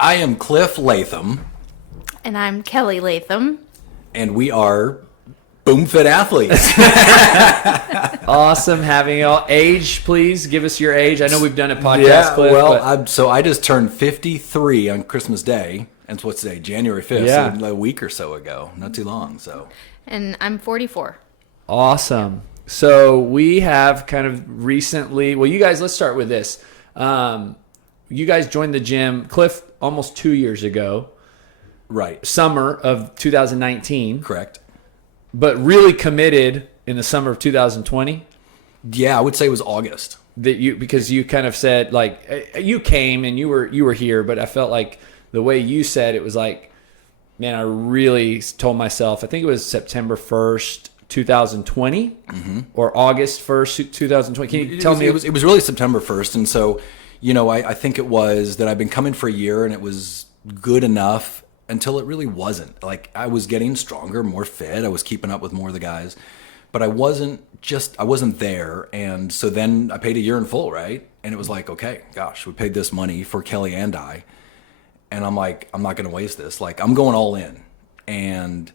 I am Cliff Latham, And I'm Kelli Latham. and we are Boom Fit Athletes. Awesome having y'all. Age, please give us your age. I know we've done a podcast, Cliff. So I just turned 53 on Christmas Day, and what's today? January 5th, Yeah. so a week or so ago, not too long. So And I'm 44. Awesome. So we have kind of recently, well, you guys, let's start with this. You guys joined the gym, Cliff, almost 2 years ago, right, summer of 2019, correct. but really committed in the summer of 2020. Yeah, I would say it was August. Because you kind of said, like, you came and you were here, but I felt like the way you said it was like, man, I really told myself, I think it was September 1st, 2020 or August 1st, 2020. Can you tell me? It was really September 1st, and so, I think it was that I've been coming for a year, and it was good enough until it really wasn't. Like, I was getting stronger, more fit. I was keeping up with more of the guys, but I wasn't there. And so then I paid a year in full, right? And it was like, okay, gosh, we paid this money for Kelli and I. And I'm like, I'm not going to waste this. Like, I'm going all in. And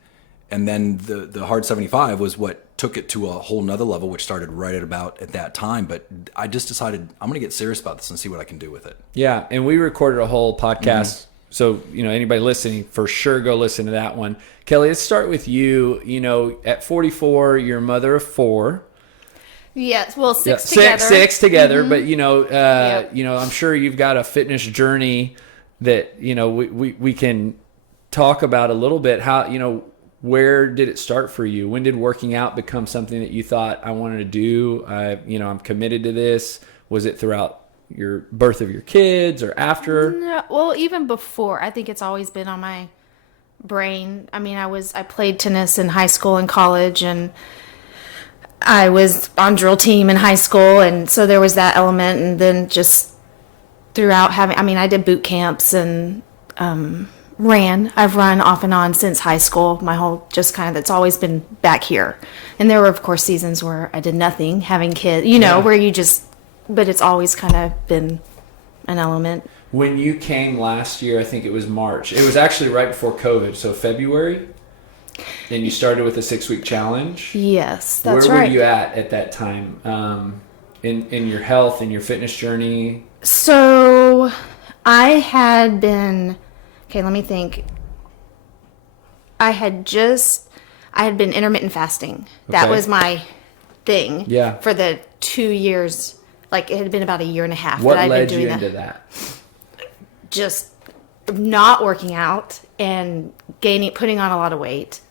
then the hard 75 was what took it to a whole nother level, which started right at that time. But I just decided I'm going to get serious about this and see what I can do with it. Yeah, and we recorded a whole podcast. So, anybody listening, for sure go listen to that one. Kelli, let's start with you. At 44, you're a mother of four. Yes, well, six Yeah, together. Six together, but Yep. I'm sure you've got a fitness journey that we can talk about a little bit. How where did it start for you? When did working out become something that you thought I wanted to do? I'm committed to this. Was it throughout your birth of your kids or after? No, well, even before. I think it's always been on my brain. I mean, I played tennis in high school and college, and I was on drill team in high school, and so there was that element. And then just throughout I did boot camps and I've run off and on since high school. My whole, just kind of, that's always been back here. And there were, of course, seasons where I did nothing, having kids, where you just, but it's always kind of been an element. When you came last year, I think it was March. It was actually right before COVID, so February. And you started with a 6-week challenge. Yes, that's Where right. were you at that time in your health and your fitness journey? So I had been, let me think. I had been intermittent fasting. That Okay. was my thing. Yeah. For the 2 years, like it had been about a year and a half What that I'd led been you doing into that. that? Just not working out and putting on a lot of weight,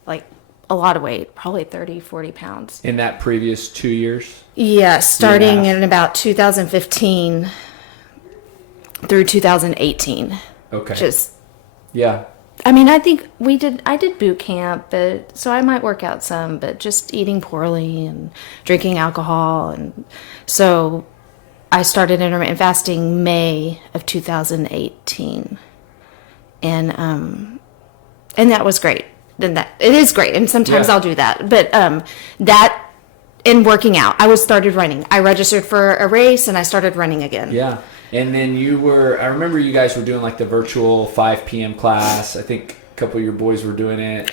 probably 30, 40 pounds. In that previous 2 years? Yeah, starting half. in about 2015 through 2018. Okay. Yeah. I think I did boot camp, but so I might work out some, but just eating poorly and drinking alcohol. And so I started intermittent fasting May of 2018. And that was great. Then it is great. And sometimes Yeah. I'll do that, but, that in working out, I started running. I registered for a race and I started running again. Yeah. And then I remember you guys were doing like the virtual 5 p.m. class. I think a couple of your boys were doing it.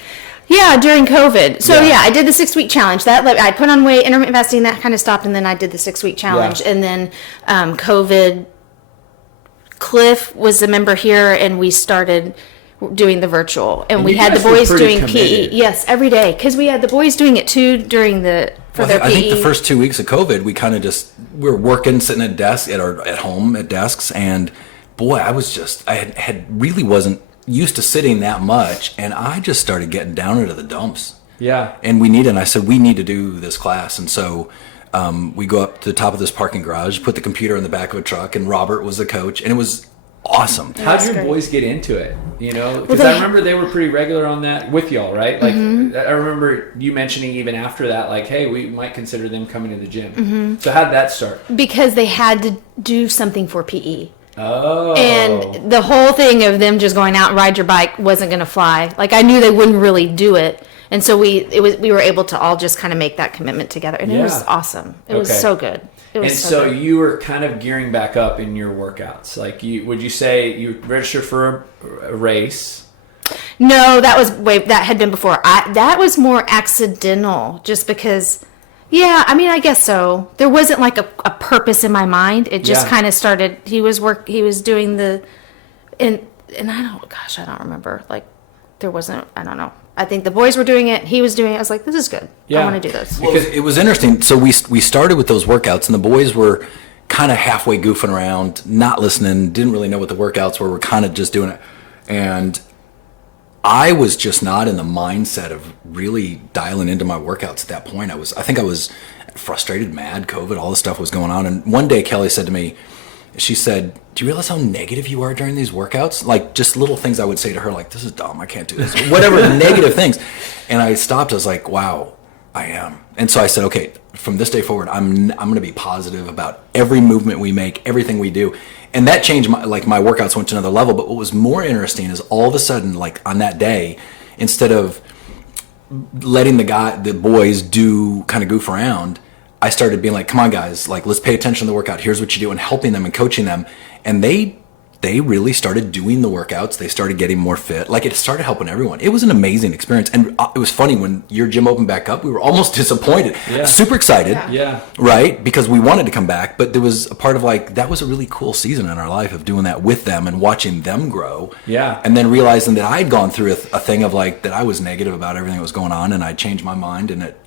Yeah, during COVID. So Yeah. I did the 6-week challenge. That I put on weight, intermittent fasting, that kind of stopped, and then I did the 6-week challenge. Yeah. And then COVID, Cliff was a member here, and we started doing the virtual, and we you had the guys were boys pretty doing committed. PE. Yes, every day, because we had the boys doing it too during their PE. I think the first 2 weeks of COVID, we were working, sitting at desks at home at desks, and boy, I really wasn't used to sitting that much, and I just started getting down into the dumps. Yeah. And I said, we need to do this class, and so we go up to the top of this parking garage, put the computer in the back of a truck, and Robert was the coach, and it was awesome. How did your great. boys get into it? Because I remember they were pretty regular on that with y'all, right? Like I remember you mentioning even after that, like, hey, we might consider them coming to the gym. So how did that start? Because they had to do something for PE. Oh. And the whole thing of them just going out and ride your bike wasn't going to fly. Like, I knew they wouldn't really do it. And so we were able to all just kind of make that commitment together. And it was awesome. It was so good. It was And so good. you were kind of gearing back up in your workouts. Like, would you say you registered for a race? No, that had been before. That was more accidental, just because. Yeah, I mean, I guess so. There wasn't like a purpose in my mind. It just kind of started. He was doing the, and I don't remember. Like, there wasn't. I don't know. I think the boys were doing it. He was doing it. I was like, this is good. Yeah. I want to do this. Well, it was interesting. So we started with those workouts, and the boys were kind of halfway goofing around, not listening, didn't really know what the workouts were. We're kind of just doing it, and I was just not in the mindset of really dialing into my workouts at that point. I think I was frustrated, mad, COVID, all this stuff was going on. And one day Kelly said to me, she said, do you realize how negative you are during these workouts? Like, just little things I would say to her, like, this is dumb, I can't do this, whatever, negative things. And I stopped, I was like, wow, I am. And so I said, okay, from this day forward, I'm going to be positive about every movement we make, everything we do. And that changed my workouts went to another level. But what was more interesting is all of a sudden, like on that day, instead of letting the boys do kind of goof around, I started being like, come on guys, like, let's pay attention to the workout. Here's what you do, and helping them and coaching them. And they really started doing the workouts. They started getting more fit. Like, it started helping everyone. It was an amazing experience. And it was funny when your gym opened back up, we were almost disappointed. Yeah. Super excited. Yeah. Right? Because we wanted to come back. But there was a part of like, that was a really cool season in our life of doing that with them and watching them grow. Yeah. And then realizing that I'd gone through a thing of like, that I was negative about everything that was going on, and I changed my mind and it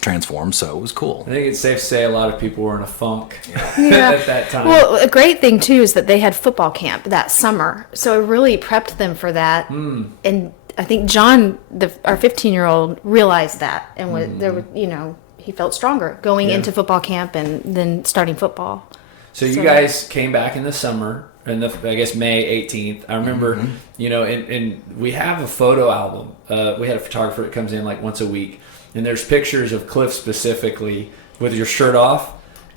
transformed. So it was cool. I think it's safe to say a lot of people were in a funk Yeah. at that time. Well, a great thing too is that they had football camp that summer, so it really prepped them for that. And I think John, our 15-year-old, realized that, and was there. He felt stronger going into football camp and then starting football. So you guys came back in the summer, I guess May 18th. I remember, and we have a photo album. We had a photographer that comes in like once a week, and there's pictures of Cliff specifically with your shirt off.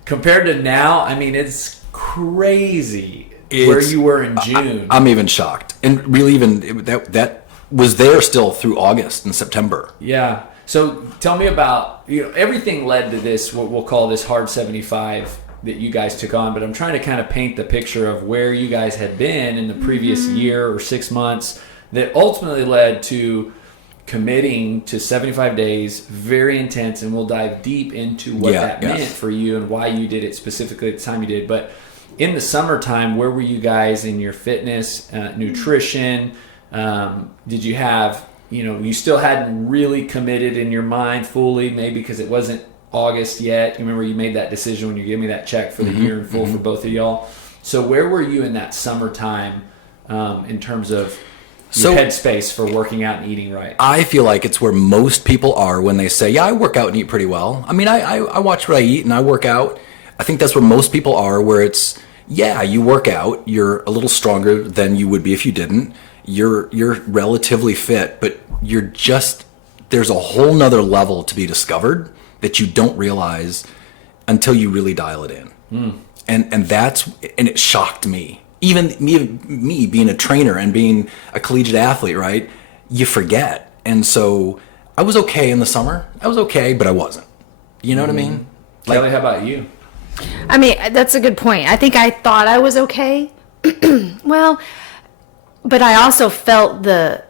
Compared to now, I mean, it's crazy where you were in June. I'm even shocked. And really that was there still through August and September. Yeah. So tell me about, everything led to this, what we'll call this hard 75 that you guys took on, but I'm trying to kind of paint the picture of where you guys had been in the previous year or 6 months that ultimately led to committing to 75 days, very intense, and we'll dive deep into what that meant for you and why you did it specifically at the time you did. But in the summertime, where were you guys in your fitness, nutrition? Did you have, you still hadn't really committed in your mind fully, maybe because it wasn't August yet. You remember you made that decision when you gave me that check for the year in full for both of y'all. So where were you in that summertime in terms of your headspace for working out and eating right? I feel like it's where most people are when they say, yeah, I work out and eat pretty well. I mean, I watch what I eat and I work out. I think that's where most people are, where it's, yeah, you work out, you're a little stronger than you would be if you didn't. You're relatively fit, but there's a whole nother level to be discovered that you don't realize until you really dial it in. And it shocked me. Even me being a trainer and being a collegiate athlete, right? You forget. And so I was okay in the summer. I was okay, but I wasn't. You know what I mean? Kelly, how about you? I mean, that's a good point. I think I thought I was okay. Well, but I also felt the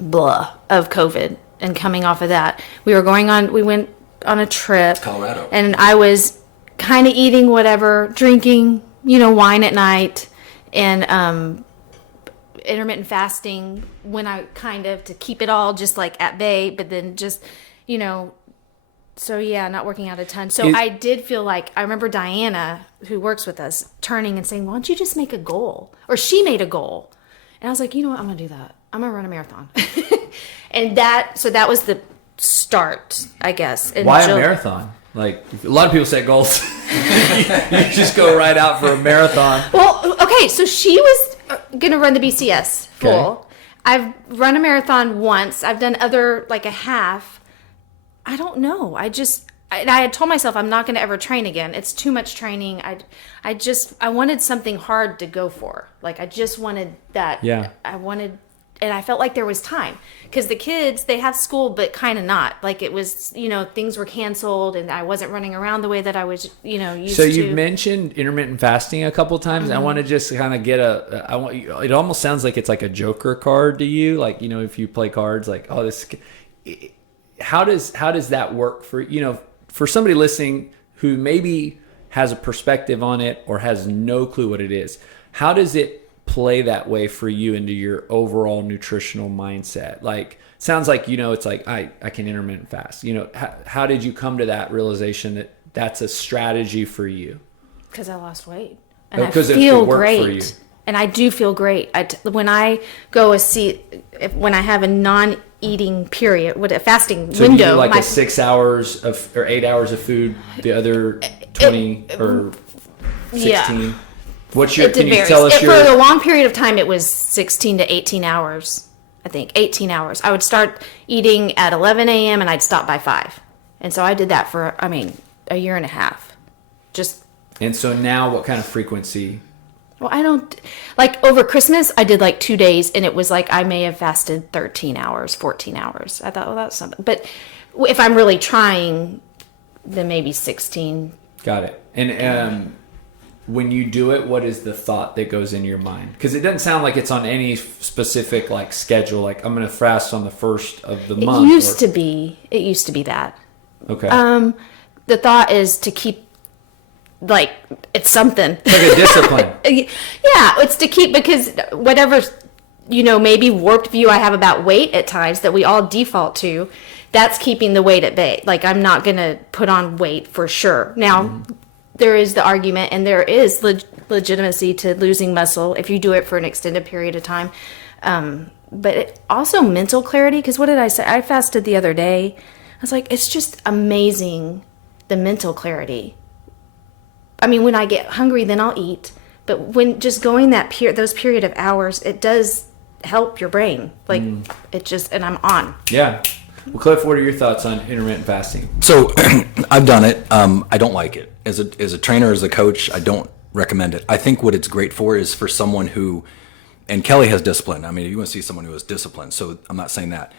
blah of COVID and coming off of that. We went on a trip. Colorado. And I was kind of eating whatever, drinking, wine at night, and intermittent fasting when I to keep it all just like at bay, but then just, so yeah, not working out a ton. So I did feel like, I remember Diana, who works with us, turning and saying, why don't you just make a goal? Or she made a goal. And I was like, you know what, I'm going to do that. I'm going to run a marathon. And that was the start, I guess. Why a marathon? Like, a lot of people set goals. You just go right out for a marathon. Well, okay, so she was going to run the BCS full. Okay. I've run a marathon once. I've done other, like a half. I don't know. I had told myself I'm not going to ever train again. It's too much training. I wanted something hard to go for. Like, I just wanted that. Yeah. I and I felt like there was time because the kids, they have school, but kind of not. Like it was, things were canceled and I wasn't running around the way that I was, used So to. you've mentioned intermittent fasting a couple times. I want to just kind of get it almost sounds like it's like a joker card to you. Like, if you play cards, like, oh, how does that work for somebody listening who maybe has a perspective on it or has no clue what it is? How does it play that way for you into your overall nutritional mindset? Like, sounds like, it's like, I can intermittent fast. How did you come to that realization that that's a strategy for you? Because I lost weight and I Because it feel worked great. for you. And I do feel great. When I when I have a non-eating period, a fasting So window, you do like a 6 hours or 8 hours of food, the other 20 or 16? Yeah. What's your, it can you varies. tell us For a long period of time, it was 16 to 18 hours. I think 18 hours. I would start eating at 11 a.m. and I'd stop by 5. And so I did that for, a year and a half. And so now what kind of frequency? Well, I don't, like over Christmas, I did like 2 days and it was like I may have fasted 13 hours, 14 hours. I thought, well, that's something. But if I'm really trying, then maybe 16. Got it. And when you do it, what is the thought that goes in your mind? Because it doesn't sound like it's on any specific like schedule. Like, I'm going to fast on the first of the month. It used to be that. Okay. The thought is to keep, like, it's something. It's like a discipline. Yeah, it's to keep, because whatever, maybe warped view I have about weight at times that we all default to, that's keeping the weight at bay. Like, I'm not going to put on weight for sure. Now, there is the argument, and there is legitimacy to losing muscle if you do it for an extended period of time. But also mental clarity, because what did I say? I fasted the other day. I was like, it's just amazing, the mental clarity. When I get hungry, then I'll eat. But when just going those period of hours, it does help your brain. Like, and I'm on. Yeah. Well, Cliff, what are your thoughts on intermittent fasting? So I've done it. I don't like it. As a trainer, as a coach, I don't recommend it. I think what it's great for is for someone who, and Kelly has discipline. You want to see someone who has discipline. So I'm not saying that.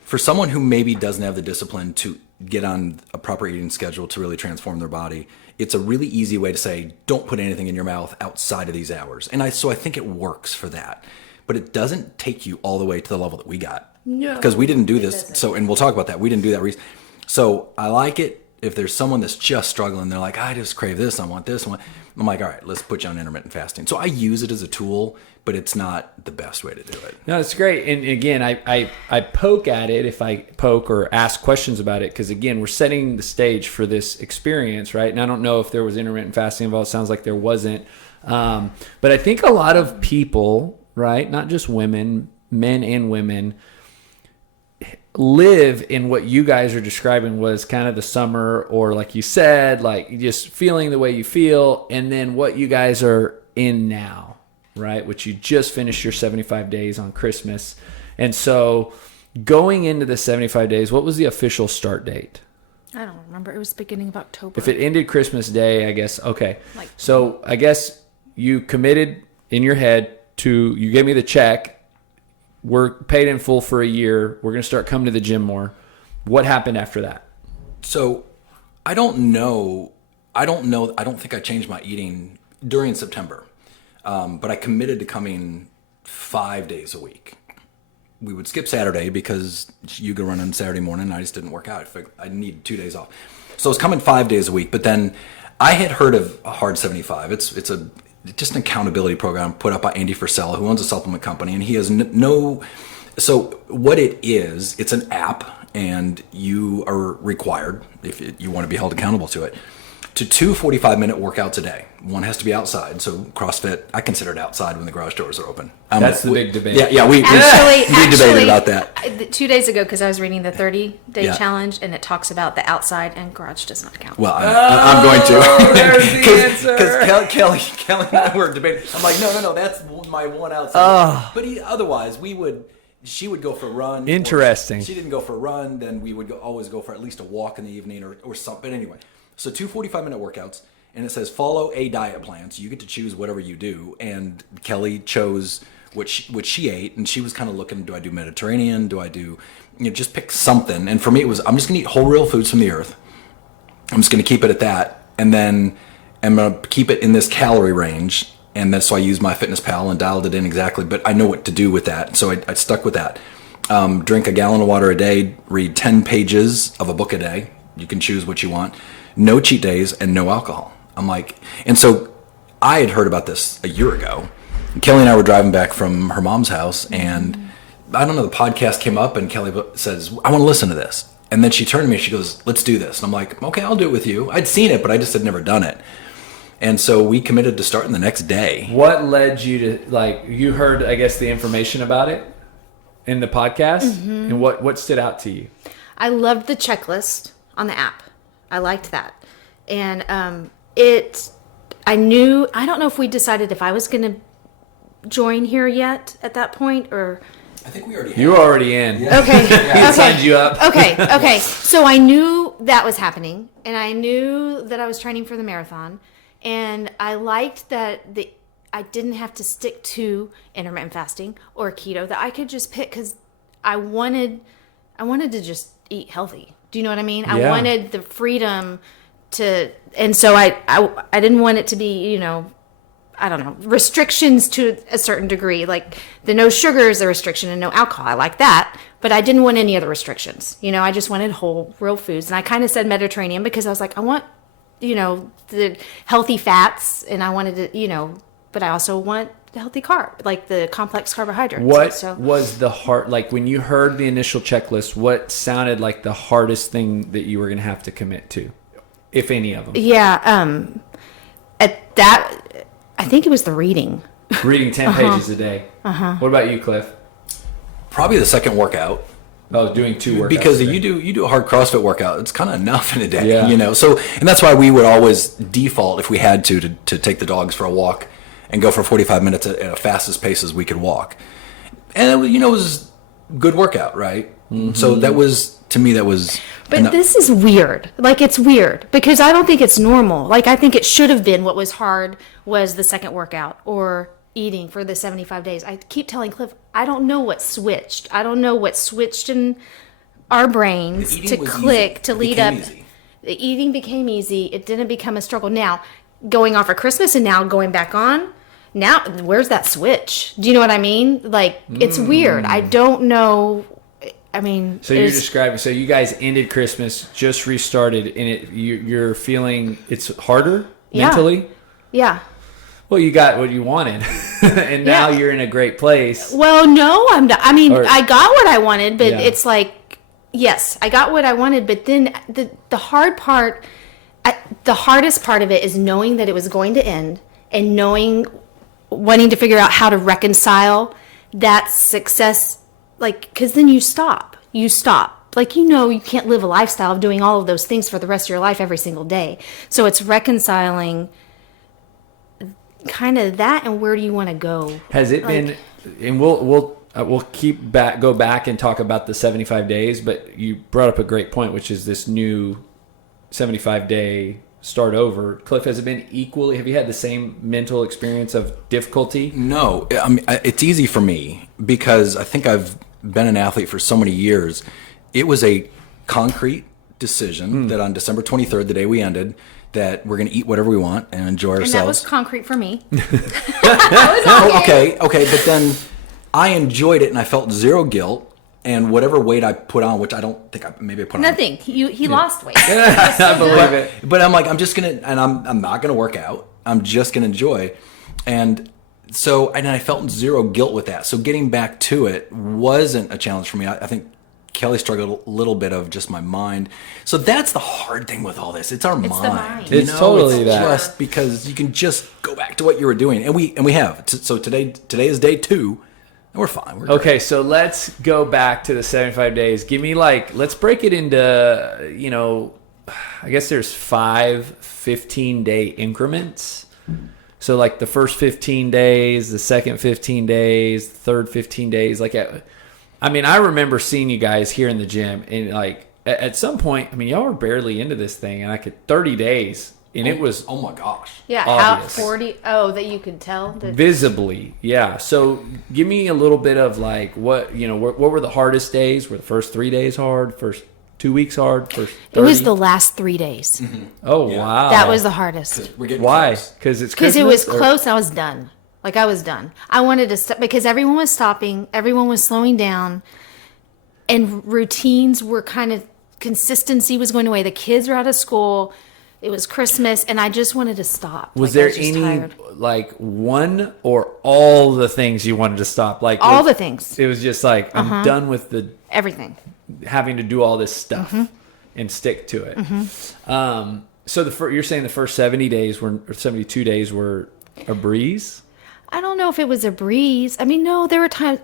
For someone who maybe doesn't have the discipline to get on a proper eating schedule to really transform their body, it's a really easy way to say, don't put anything in your mouth outside of these hours. And so I think it works for that. But it doesn't take you all the way to the level that we got. No. Because we didn't do this. So, and we'll talk about that. We didn't do that. So I like it if there's someone that's just struggling. They're like, I just crave this. I want this. I'm like, all right, let's put you on intermittent fasting. So I use it as a tool, but it's not the best way to do it. No, it's great. And again, I poke at it if I poke or ask questions about it, because again, we're setting the stage for this experience, right? And I don't know if there was intermittent fasting involved. It sounds like there wasn't. But I think a lot of people, right, not just women, men and women, live in what you guys are describing was kind of the summer, or like you said, like just feeling the way you feel, and then what you guys are in now, right? Which you just finished your 75 days on Christmas. And so going into the 75 days, what was the official start date? I don't remember. It was the beginning of October. If it ended Christmas Day, I guess, okay. So I guess you committed in your head to, you gave me the check, we're paid in full for a year, we're going to start coming to the gym more. What happened after that? So I don't know. I don't think I changed my eating during September. But I committed to coming 5 days a week. We would skip Saturday because you go run on Saturday morning and I just didn't work out. I needed 2 days off. So I was coming 5 days a week, but then I had heard of a Hard 75. It's just an accountability program put up by Andy Frisella, who owns a supplement company, and he has so what it is, it's an app, and you are required, if you want to be held accountable to it, to 2 45-minute workouts a day. One has to be outside, so CrossFit, I consider it outside when the garage doors are open. That's the big debate. Yeah, we debated about that. 2 days ago, because I was reading the 30-day challenge, and it talks about the outside, and garage does not count. Well, I'm going to. There's the answer. Because Kelly and I were debating. I'm like, no, that's my one outside. But otherwise, she would go for a run. Interesting. She didn't go for a run, then we would always go for at least a walk in the evening or something. But anyway, so 2 45-minute workouts, and it says follow a diet plan. So you get to choose whatever you do. And Kelly chose what she ate, and she was kind of looking, do I do Mediterranean? Do I do, just pick something? And for me, it was, I'm just going to eat whole real foods from the earth. I'm just going to keep it at that. And then I'm going to keep it in this calorie range. And that's so I used MyFitnessPal and dialed it in exactly. But I know what to do with that. So I stuck with that. Drink a gallon of water a day, read 10 pages of a book a day. You can choose what you want. No cheat days and no alcohol. I'm like, and so I had heard about this a year ago. Kelly and I were driving back from her mom's house, and I don't know, the podcast came up, and Kelly says, I want to listen to this. And then she turned to me, she goes, let's do this. And I'm like, okay, I'll do it with you. I'd seen it, but I just had never done it. And so we committed to starting the next day. What led you to, like, you heard, I guess, the information about it in the podcast, and what stood out to you? I loved the checklist on the app. I liked that. And I don't know if we decided if I was going to join here yet at that point, or... I think we already had. You were already in. Yeah. Okay. He signed you up. Okay. So I knew that was happening, and I knew that I was training for the marathon, and I liked that I didn't have to stick to intermittent fasting or keto, that I could just pick, because I wanted to just eat healthy. Do you know what I mean? I wanted the freedom to, and so I didn't want it to be, I don't know, restrictions to a certain degree. Like the no sugar is a restriction and no alcohol. I like that, but I didn't want any other restrictions. I just wanted whole, real foods. And I kind of said Mediterranean because I was like, I want, the healthy fats, and I wanted to, but I also want the healthy carb, like the complex carbohydrates. What was the hard, like when you heard the initial checklist, what sounded like the hardest thing that you were going to have to commit to, if any of them? Yeah. At that, I think it was the reading. Reading 10 pages a day. What about you, Cliff? Probably the second workout. Oh, doing 2 workouts. Because you do a hard CrossFit workout, it's kind of enough in a day, So, and that's why we would always default, if we had to take the dogs for a walk and go for 45 minutes at a fastest pace as we could walk. And it was good workout, right? So that was, to me, that was... But this is weird. Like, it's weird because I don't think it's normal. Like, I think it should have been what was hard was the second workout or eating for the 75 days. I keep telling Cliff, I don't know what switched. I don't know what switched in our brains to click, easy. to lead up. Easy. The eating became easy. It didn't become a struggle. Now, going off for Christmas and now going back on, now, where's that switch? Do you know what I mean? Like, it's weird. I don't know... I mean, so you're describing. So you guys ended Christmas, just restarted, and you're feeling it's harder mentally. Yeah. Well, you got what you wanted, and now you're in a great place. Well, no, I'm not. I mean, I got what I wanted, but it's like, yes, I got what I wanted, but then the hard part, the hardest part of it is knowing that it was going to end, and wanting to figure out how to reconcile that success. Like, because then you stop. Like, you can't live a lifestyle of doing all of those things for the rest of your life every single day. So it's reconciling kind of that, and where do you want to go? Has it been, and we'll go back and talk about the 75 days, but you brought up a great point, which is this new 75-day start over. Cliff, has it been equally, have you had the same mental experience of difficulty? No, I mean, it's easy for me because I think I've been an athlete for so many years. It was a concrete decision that on December 23rd, the day we ended, that we're going to eat whatever we want and enjoy ourselves. And that was concrete for me. Okay, but then I enjoyed it and I felt zero guilt. And whatever weight I put on, which I don't think maybe I put on. Nothing. He lost weight. I believe it. But I'm like, I'm just going to, and I'm not going to work out. I'm just going to enjoy. And so, and I felt zero guilt with that. So getting back to it wasn't a challenge for me. I think Kelly struggled a little bit of just my mind. So that's the hard thing with all this. It's our mind. The mind. It's totally that. Just because you can just go back to what you were doing. And we have. So today is day 2. And we're fine. We're okay, so let's go back to the 75 days. Give me let's break it into, I guess there's 5 15-day increments. So the first 15 days, the second 15 days, the third 15 days. I remember seeing you guys here in the gym, and at some point, y'all were barely into this thing, and 30 days, and it was Oh my gosh. Yeah, obvious. how 40. Oh, that you could tell. Visibly, yeah. So give me a little bit of like what what were the hardest days? Were the first 3 days hard? First 2 weeks hard? First 30? It was the last 3 days. Oh Yeah. wow, That was the hardest. We're getting why? close. Because it's Because it was Christmas, or- close. I was done. Like, I was done. I wanted to stop because everyone was stopping. Everyone was slowing down. And routines were kind of, consistency was going away. The kids were out of school. It was Christmas. And I just wanted to stop. Was Like, I there just any tired. like one or all the things you wanted to stop? Like All the things. It was just like I'm done with the Everything. having to do all this stuff and stick to it. So you're saying the first 70 days or 72 days were a breeze? I don't know if it was a breeze. I mean, no, there were times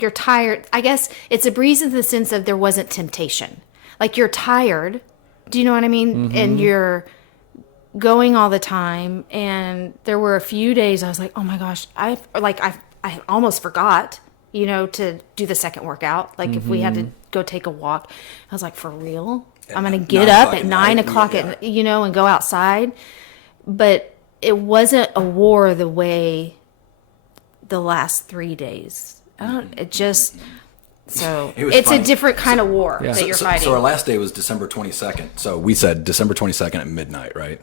you're tired. I guess it's a breeze in the sense of there wasn't temptation. Like, you're tired. Do you know what I mean? And you're going all the time. And there were a few days I was like, oh my gosh, I almost forgot, to do the second workout. Like, if we had to go take a walk, I was like, for real? I'm going to get 9 up o'clock at at 9 night, o'clock yeah. and go outside. But it wasn't a war the way the last 3 days. It's It was it's funny. a different kind of war that you're fighting. So our last day was December 22nd. So we said December 22nd at midnight, right?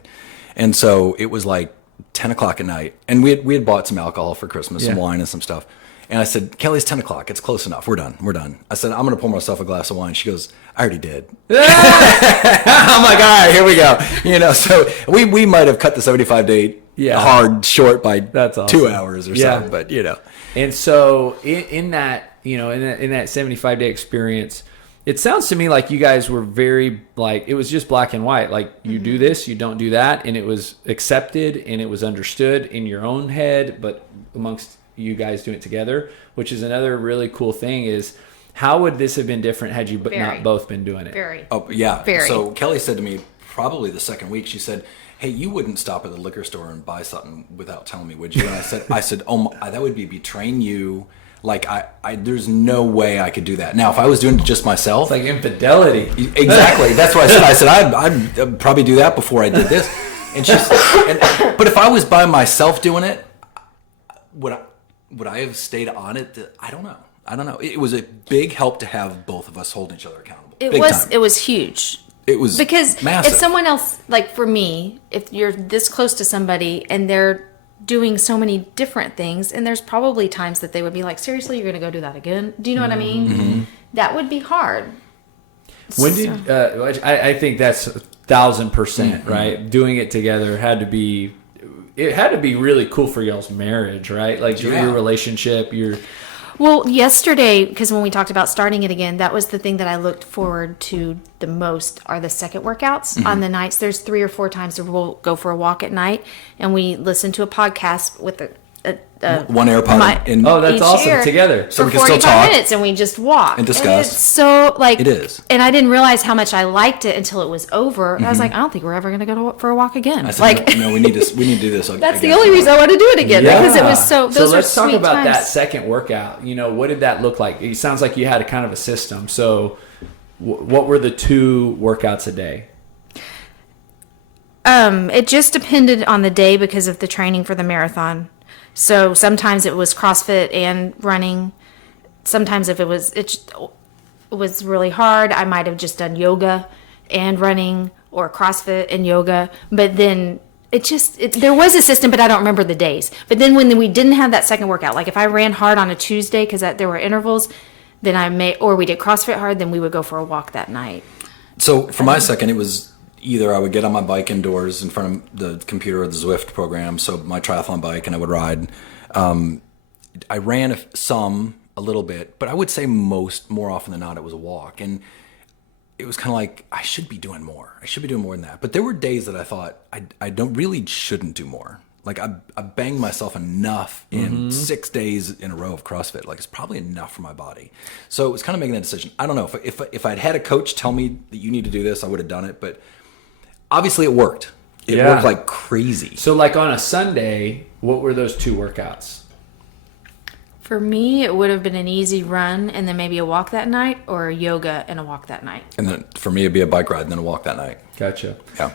And so it was like 10 o'clock at night. And we had bought some alcohol for Christmas, some Yeah. wine and some stuff. And I said, Kelly's 10 o'clock. It's close enough. We're done. I said, I'm going to pour myself a glass of wine. She goes, I already did. I'm like, all right, here we go. So we might have cut the 75-day hard short by That's awesome. 2 hours or so. But, And so in that, in that 75-day experience, it sounds to me like you guys were very, like, it was just black and white. Like, you do this, you don't do that. And it was accepted and it was understood in your own head, but amongst you guys doing it together, which is another really cool thing is, how would this have been different had you not both been doing it? Very. Oh, yeah. Very. So Kelly said to me probably the second week, she said, hey, you wouldn't stop at the liquor store and buy something without telling me, would you? And I said, oh, that would be betraying you. Like, there's no way I could do that. Now, if I was doing it just myself. It's like infidelity. Exactly. That's what I said. I'd probably do that before I did this. And but if I was by myself doing it, would I have stayed on it? I don't know. It was a big help to have both of us holding each other accountable. It Big was huge. It was Because massive. if someone else, like for me, if you're this close to somebody and they're doing so many different things, and there's probably times that they would be like, seriously, you're going to go do that again? Do you know what I mean? Mm-hmm. That would be hard. When did I think that's 1,000%, right? Doing it together had to be really cool for y'all's marriage, right? Like your relationship, Well, yesterday, because when we talked about starting it again, that was the thing that I looked forward to the most are the second workouts on the nights. There's 3 or 4 times that we'll go for a walk at night, and we listen to a podcast with one AirPod in that's each awesome, ear together. So for we can still 45 talk minutes, and we just walk and discuss. it's so like It is. and I didn't realize how much I liked it until it was over. And I was like, I don't think we're ever going to go for a walk again. I said, Like, no, we need to do this. that's the only reason I want to do it again, because it was so. Those let's were talk sweet about times. that second workout. What did that look like? It sounds like you had a kind of a system. So what were the 2 workouts a day? It just depended on the day because of the training for the marathon. So sometimes it was CrossFit and running. Sometimes if it was really hard, I might have just done yoga and running, or CrossFit and yoga. But then there was a system, but I don't remember the days. But then when we didn't have that second workout, like if I ran hard on a Tuesday because there were intervals, then or we did CrossFit hard, then we would go for a walk that night. So for my second, it was either I would get on my bike indoors in front of the computer or the Zwift program, so my triathlon bike, and I would ride. I ran a little bit, but I would say more often than not, it was a walk. And it was kind of like, I should be doing more. I should be doing more than that. But there were days that I thought I shouldn't do more. Like I banged myself enough in 6 days in a row of CrossFit. Like it's probably enough for my body. So it was kind of making that decision. I don't know if I'd had a coach tell me that you need to do this, I would have done it. But obviously it worked. It worked like crazy. So like on a Sunday, what were those 2 workouts? For me, it would have been an easy run and then maybe a walk that night, or a yoga and a walk that night. And then for me, it'd be a bike ride and then a walk that night. Gotcha. Yeah.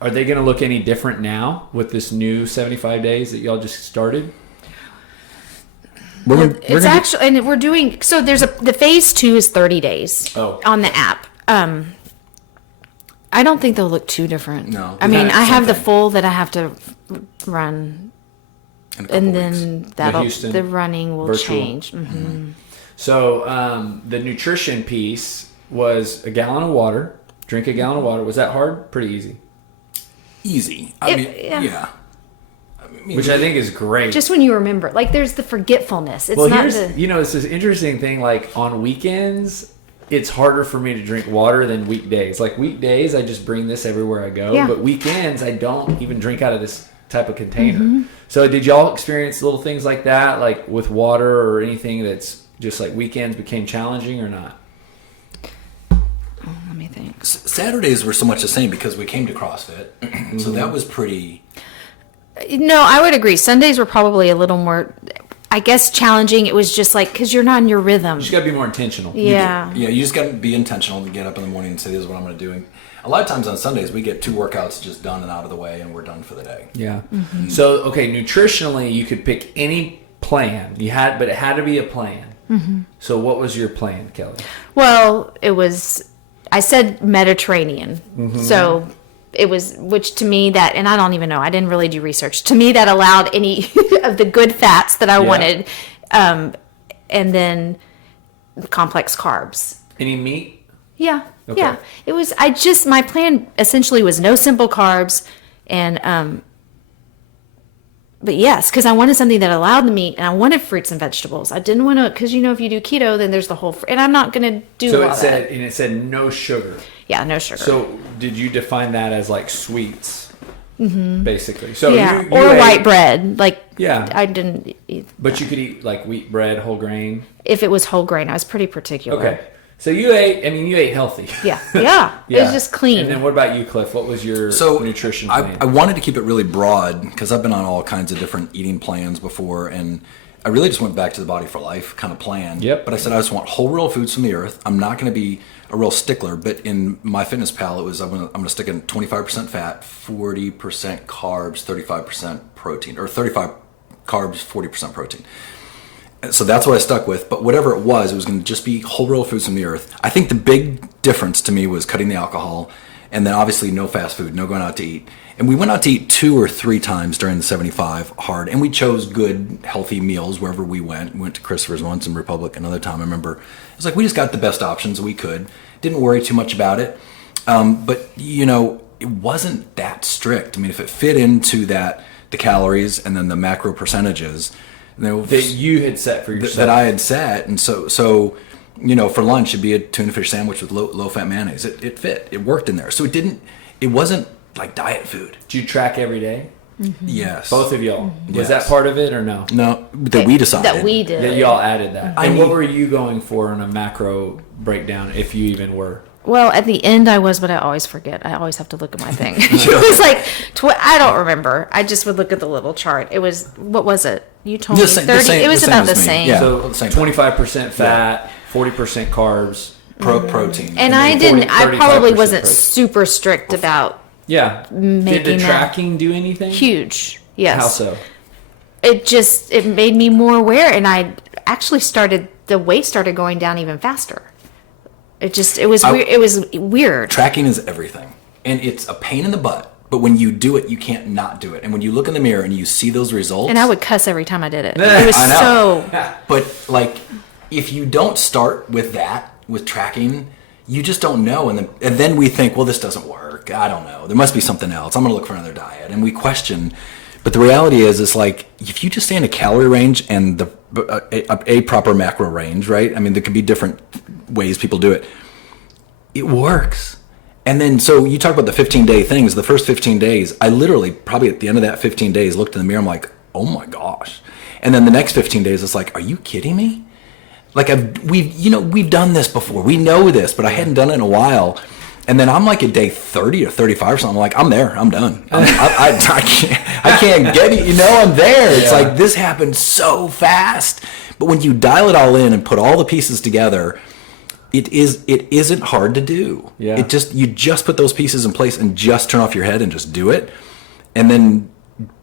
Are they going to look any different now with this new 75 days that y'all just started? It's actually, and we're doing, so the phase 2 is 30 days on the app. I don't think they'll look too different. No. I mean, I have the full that I have to run, and then the running will virtual. Change. Mm-hmm. So the nutrition piece was a gallon of water. Drink a gallon of water. Was that hard? Pretty easy. Easy. I mean, yeah. Which I think is great. Just when you remember, like, there's the forgetfulness. It's not it's this interesting thing. Like on weekends, it's harder for me to drink water than weekdays. Like weekdays, I just bring this everywhere I go. Yeah. But weekends, I don't even drink out of this type of container. Mm-hmm. So did y'all experience little things like that, like with water or anything that's just like weekends became challenging or not? Let me think. Saturdays were so much the same because we came to CrossFit. So that was pretty... No, I would agree. Sundays were probably a little more, I guess, challenging. It was just like, because you're not in your rhythm. You just got to be more intentional. Yeah. You just got to be intentional to get up in the morning and say, this is what I'm going to do. And a lot of times on Sundays, we get 2 workouts just done and out of the way, and we're done for the day. Yeah. Mm-hmm. So, okay, nutritionally, you could pick any plan. But it had to be a plan. Mm-hmm. So what was your plan, Kelly? Well, I said Mediterranean. Mm-hmm. So it was, which to me and I don't even know, I didn't really do research. To me, that allowed any of the good fats that I wanted. And then complex carbs. Any meat? Yeah. Okay. Yeah. It was, my plan essentially was no simple carbs and, but yes, because I wanted something that allowed the meat, and I wanted fruits and vegetables. I didn't want to, because if you do keto, then there's the whole, and I'm not going to do all that. And it said no sugar. Yeah, no sugar. So did you define that as like sweets, basically? So yeah, you or ate, white bread. Like, yeah, I didn't eat. But you could eat like wheat bread, whole grain. If it was whole grain, I was pretty particular. Okay. So you ate healthy. Yeah. Yeah. It was just clean. And then what about you, Cliff? What was your nutrition plan? I wanted to keep it really broad because I've been on all kinds of different eating plans before, and I really just went back to the Body for Life kind of plan. Yep. But I said I just want whole real foods from the earth. I'm not going to be a real stickler, but in MyFitnessPal, it was I'm going to stick in 25% fat, 40% carbs, 35% protein, or 35 carbs, 40% protein. So that's what I stuck with. But whatever it was going to just be whole real foods from the earth. I think the big difference to me was cutting the alcohol, and then obviously no fast food, no going out to eat. And we went out to eat 2 or 3 times during the 75 hard, and we chose good, healthy meals wherever we went. We went to Christopher's once and Republic another time. I remember it was like we just got the best options we could. Didn't worry too much about it. But, it wasn't that strict. I mean, if it fit into the calories and then the macro percentages that you had set for yourself. That I had set. And so for lunch, it'd be a tuna fish sandwich with low-fat mayonnaise. It fit. It worked in there. So it wasn't like diet food. Did you track every day? Mm-hmm. Yes. Both of y'all. Yes. Was that part of it or no? No, that we decided. That we did. That y'all added that. And what were you going for in a macro breakdown, if you even were? Well, at the end I was, but I always forget. I always have to look at my thing. It was like, I don't remember. I just would look at the little chart. It was, what was it? You told me 30. It was about the same. Yeah. So 25% fat, 40% carbs. Protein. And I probably wasn't super strict about making Did the tracking do anything? Huge. Yes. How so? It made me more aware, and I actually the weight started going down even faster. It was weird. It was weird. Tracking is everything, and it's a pain in the butt. But when you do it, you can't not do it. And when you look in the mirror and you see those results, and I would cuss every time I did it. It was I know. so. But like, if you don't start with tracking, you just don't know. And then we think, well, this doesn't work. I don't know. There must be something else. I'm going to look for another diet, and we question. But the reality is like, if you just stay in a calorie range and a proper macro range, right? I mean, there could be different ways people do it. It works. And then, so you talk about the 15-day things. The first 15 days, I literally, probably at the end of that 15 days, looked in the mirror. I'm like, oh my gosh. And then the next 15 days, it's like, are you kidding me? Like we've done this before. We know this, but I hadn't done it in a while. And then I'm like at day 30 or 35 or something. I'm like, I'm there. I'm done. I can't get it. I'm there. It's like, this happened so fast. But when you dial it all in and put all the pieces together, It isn't hard to do. Yeah. You just put those pieces in place and just turn off your head and just do it, and then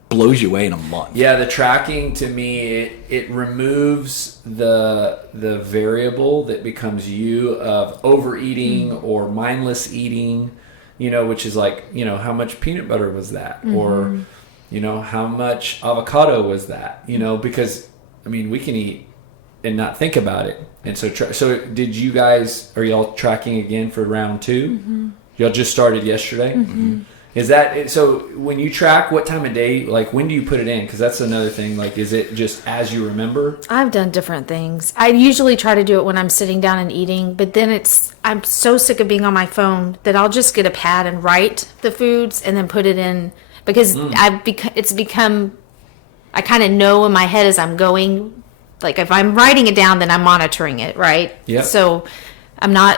blows you away in a month. Yeah, the tracking to me, it removes the variable that becomes you of overeating or mindless eating, which is like, how much peanut butter was that? Or, how much avocado was that? Because, we can eat and not think about it. And so did you guys, are y'all tracking again for round 2? Y'all just started yesterday? Is that so? When you track, what time of day? Like, when do you put it in? Because that's another thing. Like, is it just as you remember? I've done different things. I usually try to do it when I'm sitting down and eating, but then I'm so sick of being on my phone that I'll just get a pad and write the foods and then put it in, because it's become, I kind of know in my head as I'm going. Like, if I'm writing it down, then I'm monitoring it, right? Yeah. So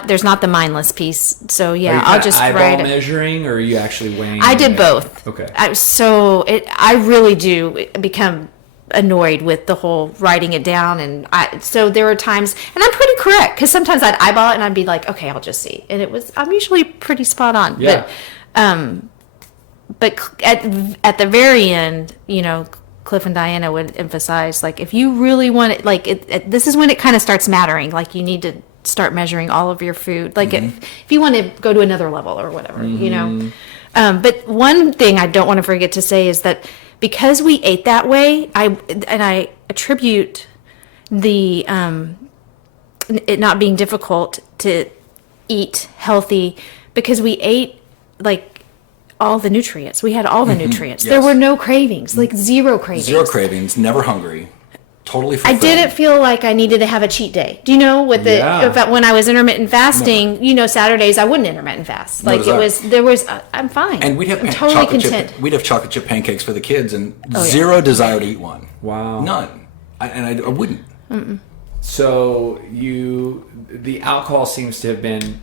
there's not the mindless piece. So yeah, I'll just eyeball write it. measuring, or are you actually weighing? I did both. Okay. I really do become annoyed with the whole writing it down, and so there were times, and I'm pretty correct, because sometimes I'd eyeball it and I'd be like, okay, I'll just see, and I'm usually pretty spot on. Yeah. But at the very end, Cliff and Diana would emphasize, like, if you really want it, like, this is when it kind of starts mattering. Like, you need to start measuring all of your food. Like, if you want to go to another level or whatever, But one thing I don't want to forget to say is that because we ate that way, I attribute the it not being difficult to eat healthy, because we ate, like, all the nutrients. We had all the nutrients. Yes. There were no cravings, like zero cravings. Zero cravings, never hungry, totally I fulfilled. didn't feel like I needed to have a cheat day. Do you know, with when I was intermittent fasting, Saturdays I wouldn't intermittent fast. Like, I'm fine. And we'd have I'm totally content. We'd have chocolate chip pancakes for the kids, and zero desire to eat one. Wow. None. I wouldn't. So the alcohol seems to have been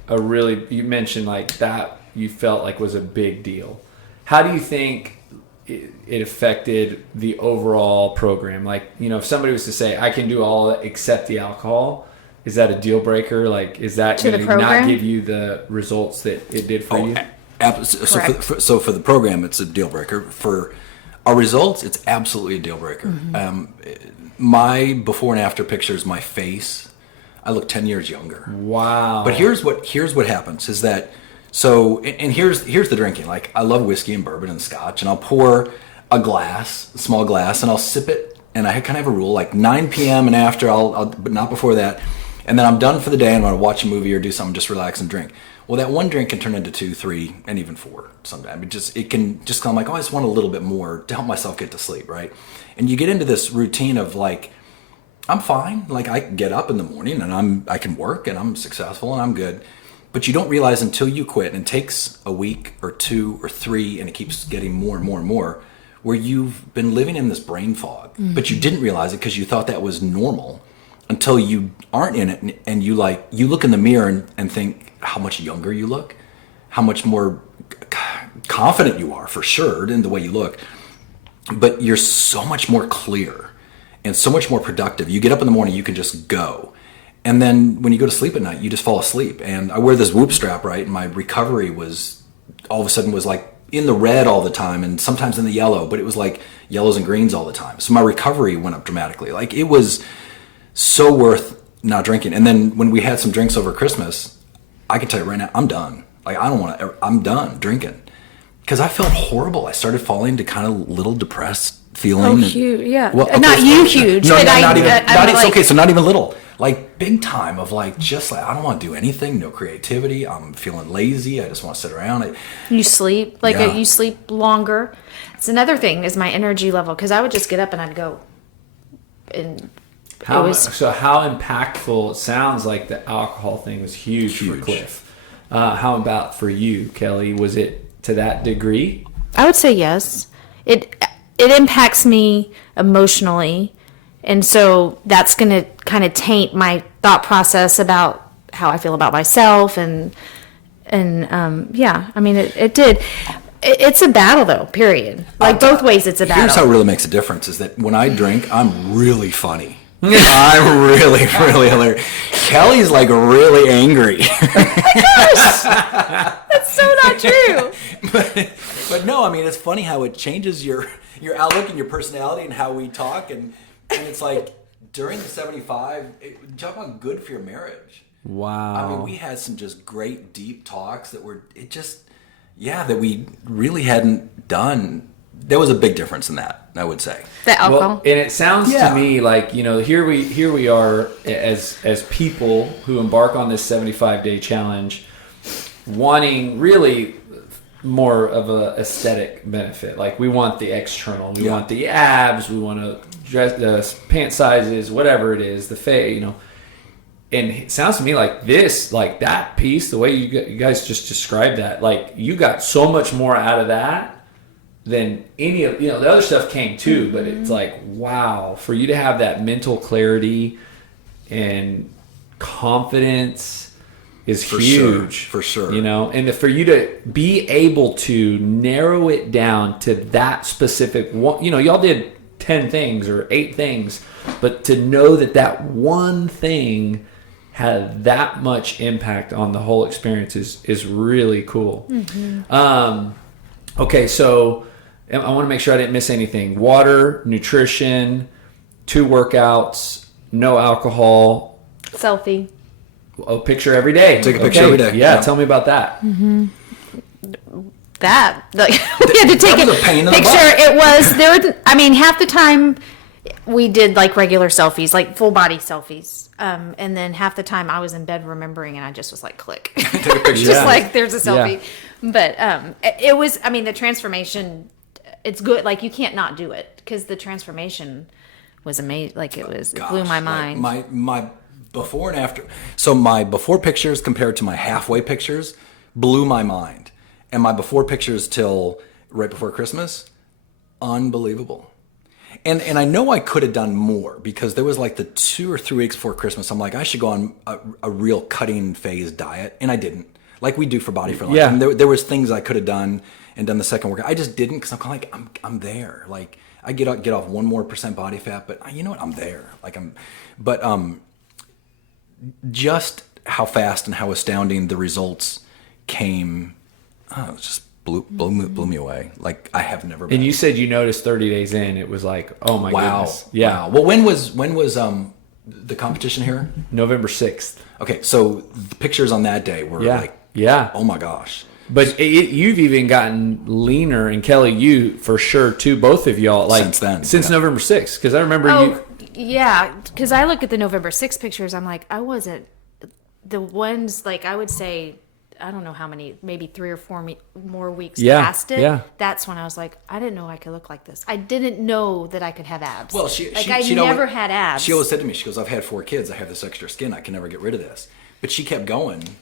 you mentioned like that you felt like was a big deal. How do you think it affected the overall program? Like, if somebody was to say, I can do all except the alcohol, is that a deal breaker? Like, is that going to not give you the results that it did for you? So for the program, it's a deal breaker. For our results, it's absolutely a deal breaker. My before and after pictures, my face, I look 10 years younger. Wow. But here's what happens is that, and here's the drinking. Like, I love whiskey and bourbon and scotch, and I'll pour a small glass, and I'll sip it. And I kind of have a rule, like 9 p.m. and after, but not before that. And then I'm done for the day, and I'm going to watch a movie or do something, just relax and drink. Well, that one drink can turn into 2, 3, and even 4 sometimes. It can just come like, oh, I just want a little bit more to help myself get to sleep, right? And you get into this routine of like, I'm fine. Like, I get up in the morning and I can work and I'm successful and I'm good. But you don't realize until you quit, and it takes a week or 2 or 3, and it keeps getting more and more and more, where you've been living in this brain fog. But you didn't realize it because you thought that was normal until you aren't in it, and you look in the mirror and think how much younger you look, how much more confident you are, for sure, in the way you look. But you're so much more clear and so much more productive. You get up in the morning, you can just go. And then when you go to sleep at night, you just fall asleep. And I wear this Whoop strap, right? And my recovery was all of a sudden was like in the red all the time, and sometimes in the yellow, but it was like yellows and greens all the time. So my recovery went up dramatically. Like, it was so worth not drinking. And then when we had some drinks over Christmas, I can tell you right now, I'm done. Like, I'm done drinking. Because I felt horrible. I started falling to kind of little depressed feeling. Oh, huge, yeah. Well, okay, not you huge, no, but not even. like, okay, so not even little. Like, big time of like, just like, I don't want to do anything, no creativity. I'm feeling lazy. I just want to sit around. You sleep. You sleep longer. It's another thing is my energy level, because I would just get up and I'd go. And how impactful, it sounds like the alcohol thing was huge. For Cliff. How about for you, Kelly? Was it to that degree? I would say yes. It impacts me emotionally, and so that's going to kind of taint my thought process about how I feel about myself, and yeah, I mean, it did. It's a battle, though. Period. Like, both ways, it's a battle. Here's how it really makes a difference: is that when I drink, I'm really funny. I'm really, really hilarious. Kelly's like really angry. That's so not true. But no, I mean, it's funny how it changes your outlook and your personality and how we talk. And it's like during the 75, talk about good for your marriage. Wow. I mean, we had some just great deep talks that that we really hadn't done. There was a big difference in that, I would say. The alcohol. Well, and it sounds to me like, here we are as people who embark on this 75-day challenge, wanting really more of a aesthetic benefit. Like we want the external, we want the abs, we want to dress the pant sizes, whatever it is, the face, And it sounds to me like this, like that piece, the way you guys just described that, like you got so much more out of that than any of, the other stuff came too, but it's like, wow, for you to have that mental clarity and confidence is huge. For sure. And for you to be able to narrow it down to that specific one, y'all did 10 things or 8 things, but to know that one thing had that much impact on the whole experience is really cool. Okay, so I want to make sure I didn't miss anything. Water, nutrition, 2 workouts, no alcohol. Selfie. A picture every day. Take a picture every day. Yeah, tell me about that. That we had to take a pain in the picture. butt. It was there. I mean, half the time we did like regular selfies, like full body selfies, and then half the time I was in bed remembering, and I just was like, click, Take a picture. just like there's a selfie. But it was. I mean, the transformation. It's good. Like you can't not do it because the transformation was amazing. Like it blew my mind. Like my before and after. So my before pictures compared to my halfway pictures blew my mind. And my before pictures till right before Christmas, unbelievable. And I know I could have done more because there was like the 2 or 3 weeks before Christmas. I'm like, I should go on a real cutting phase diet. And I didn't. Like we do for Body for Life. Yeah. And there was things I could have done and done the second workout. I just didn't because I'm kind of like, I'm there. Like I get off 1% more body fat, but you know what? I'm there. But just how fast and how astounding the results came. It just blew me away. Like I have never been. And you said you noticed 30 days in, it was like, oh my goodness. Yeah. Wow. Well, when was the competition here? November 6th. Okay, so the pictures on that day were oh my gosh. But you've even gotten leaner, and Kelly, you for sure too, both of y'all, like since then, since November 6th, because I remember you. Yeah, because I look at the November 6th pictures, I'm like, I wasn't the ones like I would say. I don't know how many, maybe 3 or 4 more weeks past it. Yeah. That's when I was like, I didn't know I could look like this. I didn't know that I could have abs. Well, I never had abs. She always said to me, she goes, I've had 4 kids. I have this extra skin. I can never get rid of this. But she kept going.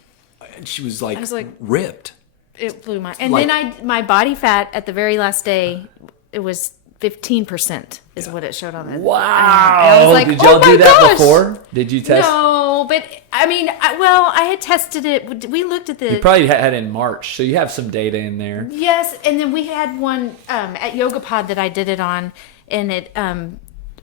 And she was like ripped. It blew my... And then my body fat at the very last day, it was 15% is what it showed on it. Wow. I was like, did y'all do that before? Did you test? No, but I mean, I had tested it. We looked at the... You probably had it in March, so you have some data in there. Yes, and then we had one at YogaPod that I did it on, and it...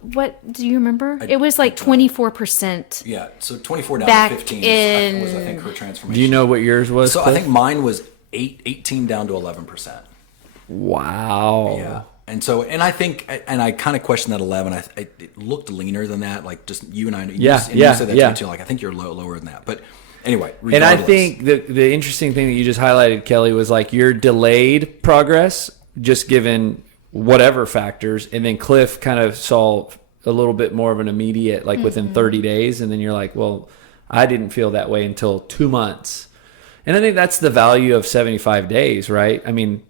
what do you remember? It was like 24%. Yeah, so 24 down to 15 was I think her transformation. Do you know what yours was? So Cliff? I think mine was 18 down to 11%. Wow. Yeah. And I think, and I kind of questioned that 11. It looked leaner than that. Like just you and I. You said that to me too. Like I think you're lower than that. But anyway, regardless. And I think the interesting thing that you just highlighted, Kelly, was like your delayed progress, just given whatever factors, and then Cliff kind of saw a little bit more of an immediate, like within 30 days, and then you're like, well, I didn't feel that way until 2 months. And I think that's the value of 75 days, right? I mean,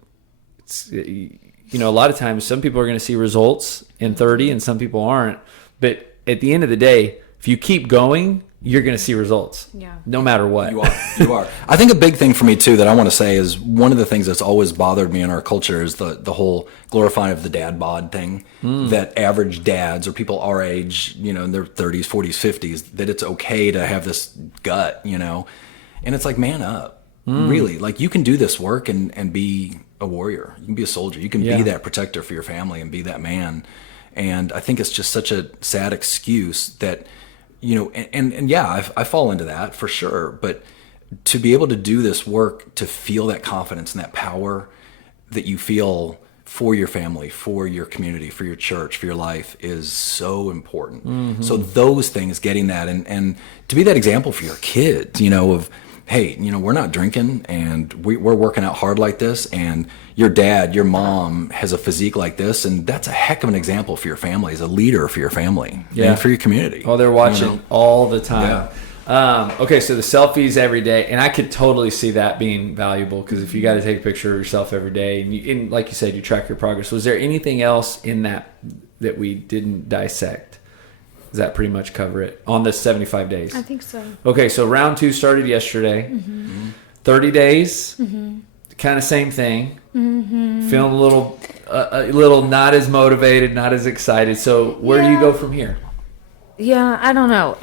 it's, a lot of times some people are going to see results in 30 and some people aren't. But at the end of the day, if you keep going, you're going to see results. Yeah. No matter what. You are. I think a big thing for me too that I want to say is one of the things that's always bothered me in our culture is the whole glorifying of the dad bod thing. That average dads or people our age, in their 30s, 40s, 50s, that it's okay to have this gut, and it's like, man up. Really. Like you can do this work and be a warrior. You can be a soldier. You can be that protector for your family and be that man. And I think it's just such a sad excuse that and yeah, I fall into that for sure. But to be able to do this work, to feel that confidence and that power that you feel for your family, for your community, for your church, for your life is so important. Mm-hmm. So those things, getting that, and to be that example for your kids, of, hey, we're not drinking and we're working out hard like this, and your dad, your mom has a physique like this, and that's a heck of an example for your family, as a leader for your family and for your community. Oh, they're watching all the time. Yeah. Okay, so the selfies every day, and I could totally see that being valuable, because if you got to take a picture of yourself every day, and like you said, you track your progress. Was there anything else in that we didn't dissect? Does that pretty much cover it on the 75 days? I think so. Okay, so round 2 started yesterday. Mm-hmm. 30 days, kind of same thing. Mm-hmm. Feeling a little not as motivated, not as excited. So where do you go from here? Yeah, I don't know.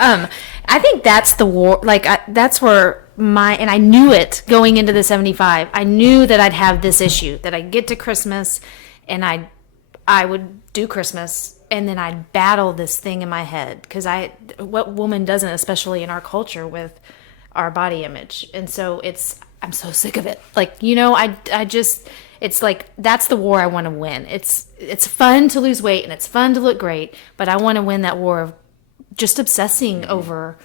I think that's the war. That's where and I knew it going into the 75. I knew that I'd have this issue, that I'd get to Christmas and I would do Christmas, and then I'd battle this thing in my head, because what woman doesn't, especially in our culture with our body image. And so I'm so sick of it. I just, it's like, that's the war I want to win. It's fun to lose weight and it's fun to look great, but I want to win that war of just obsessing over,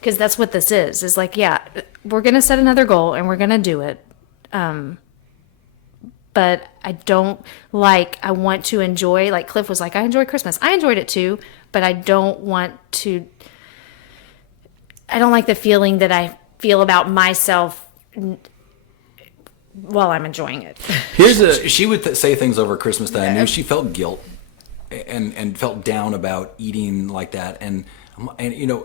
because that's what this is like, yeah, we're going to set another goal and we're going to do it. But I want to enjoy, like Cliff was like, I enjoy Christmas. I enjoyed it too, but I don't like the feeling that I feel about myself while I'm enjoying it. She would say things over Christmas that I knew she felt guilt and felt down about eating like that. And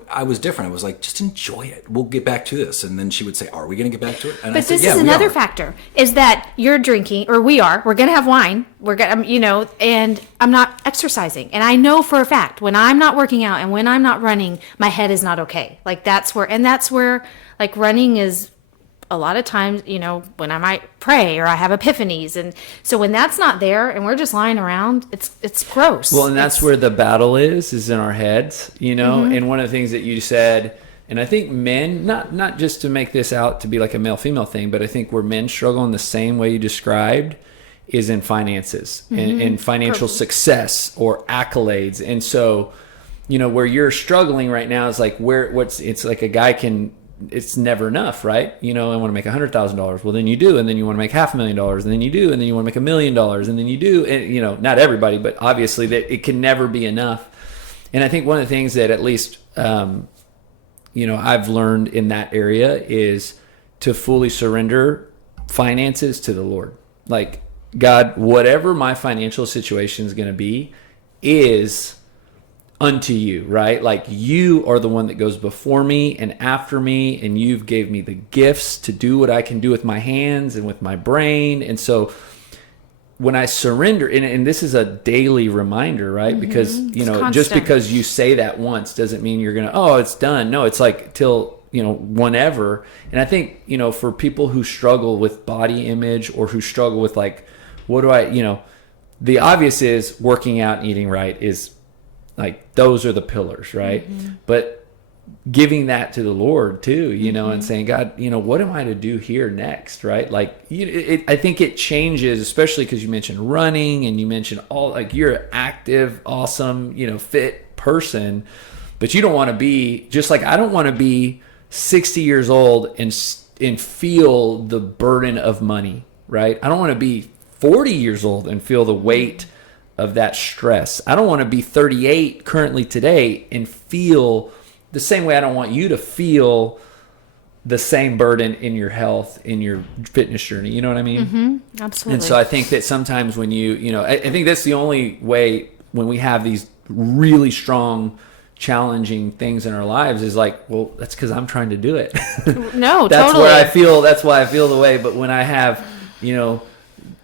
I was different. I was like, just enjoy it. We'll get back to this. And then she would say, are we going to get back to it? And but this is another factor, is that you're drinking, or we're going to have wine. We're going to, and I'm not exercising. And I know for a fact, when I'm not working out and when I'm not running, my head is not okay. That's where like running is a lot of times, when I might pray or I have epiphanies. And so when that's not there and we're just lying around, it's gross. Well, and that's where the battle is in our heads, Mm-hmm. And one of the things that you said, and I think men, not just to make this out to be like a male-female thing, but I think where men struggle in the same way you described is in finances, mm-hmm. and financial success or accolades. And so, where you're struggling right now is like it's like a guy it's never enough, right? I want to make $100,000. Well, then you do. And then you want to make $500,000, and then you do. And then you want to make $1 million, and then you do. And, not everybody, but obviously that it can never be enough. And I think one of the things that at least, I've learned in that area is to fully surrender finances to the Lord. Like, God, whatever my financial situation is going to be is unto you, right? Like, you are the one that goes before me and after me, and you've gave me the gifts to do what I can do with my hands and with my brain. And so when I surrender, and this is a daily reminder, right? Mm-hmm. Because, just because you say that once doesn't mean you're going to, it's done. No, it's like till, whenever. And I think, for people who struggle with body image, or who struggle with like, what do I, the obvious is working out and eating right is like, those are the pillars, right? Mm-hmm. But giving that to the Lord too, mm-hmm. and saying, God, what am I to do here next, right? Like, I think it changes, especially because you mentioned running, and you mentioned you're an active, awesome, fit person, but you don't want to be, just like I don't want to be 60 years old and feel the burden of money, right? I don't want to be 40 years old and feel the weight of that stress. I don't want to be 38 currently today and feel the same way. I don't want you to feel the same burden in your health, in your fitness journey. You know what I mean? Mm-hmm. Absolutely. And so I think that sometimes when I think that's the only way when we have these really strong, challenging things in our lives is like, well, that's because I'm trying to do it. No, that's totally. That's why I feel the way. But when I have,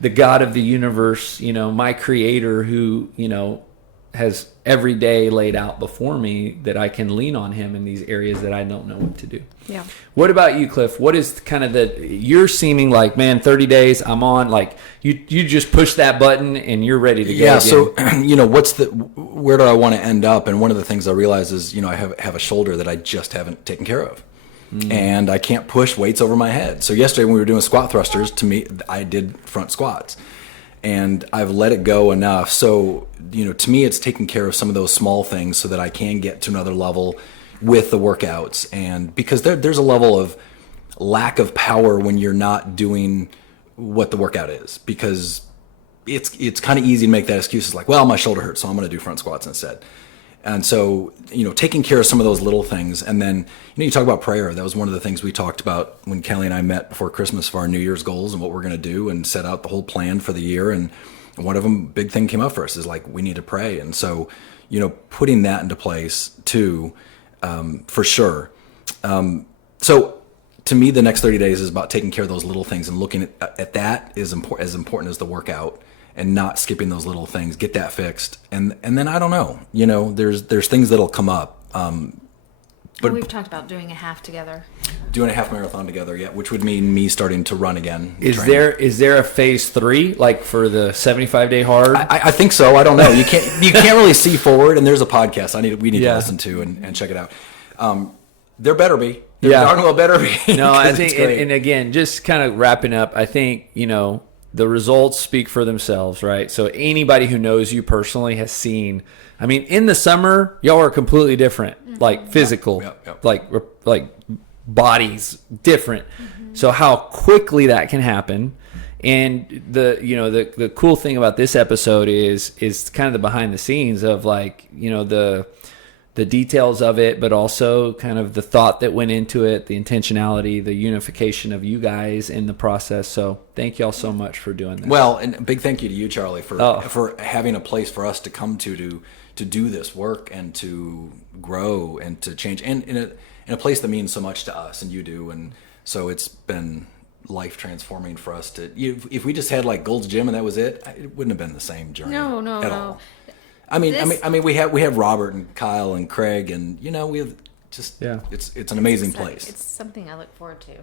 the God of the universe, my creator, who, has every day laid out before me that I can lean on him in these areas that I don't know what to do. Yeah. What about you, Cliff? What is kind of you're seeming like, man, 30 days, I'm on, like you just push that button and you're ready to go. Yeah. Again. So, where do I want to end up? And one of the things I realize is, I have a shoulder that I just haven't taken care of. And I can't push weights over my head. So yesterday when we were doing squat thrusters, to me, I did front squats. And I've let it go enough. So, to me, it's taking care of some of those small things so that I can get to another level with the workouts. And because there's a level of lack of power when you're not doing what the workout is, because it's kind of easy to make that excuse. It's like, well, my shoulder hurts, so I'm going to do front squats instead. And so, taking care of some of those little things. And then, you talk about prayer. That was one of the things we talked about when Kelly and I met before Christmas for our New Year's goals and what we're going to do and set out the whole plan for the year. And one of them, big thing came up for us is like, we need to pray. And so, putting that into place too, for sure. So to me, the next 30 days is about taking care of those little things and looking at that is as important as the workout. And not skipping those little things, get that fixed, and then I don't know, there's things that'll come up. But we've talked about doing a half together. Doing a half marathon together, yeah, which would mean me starting to run again. Is there a phase 3 like for the 75-day hard? I think so. I don't know. You can't really see forward, and there's a podcast we need to listen to and check it out. There better be. There darn well better be. No, I think, and again, just kind of wrapping up, I think the results speak for themselves, right? So anybody who knows you personally has seen, in the summer, y'all are completely different, like physical, like bodies different. So how quickly that can happen. And the cool thing about this episode is kind of the behind the scenes of like, the details of it, but also kind of the thought that went into it, the intentionality, the unification of you guys in the process. So thank y'all so much for doing that. Well, and a big thank you to you, Charlie, for having a place for us to come to do this work and to grow and to change, and in a place that means so much to us, and you do. And so it's been life transforming for us if we just had like Gold's Gym and that was it wouldn't have been the same journey. No. All. I mean, we have Robert and Kyle and Craig, and we have just it's an amazing place. It's something I look forward to.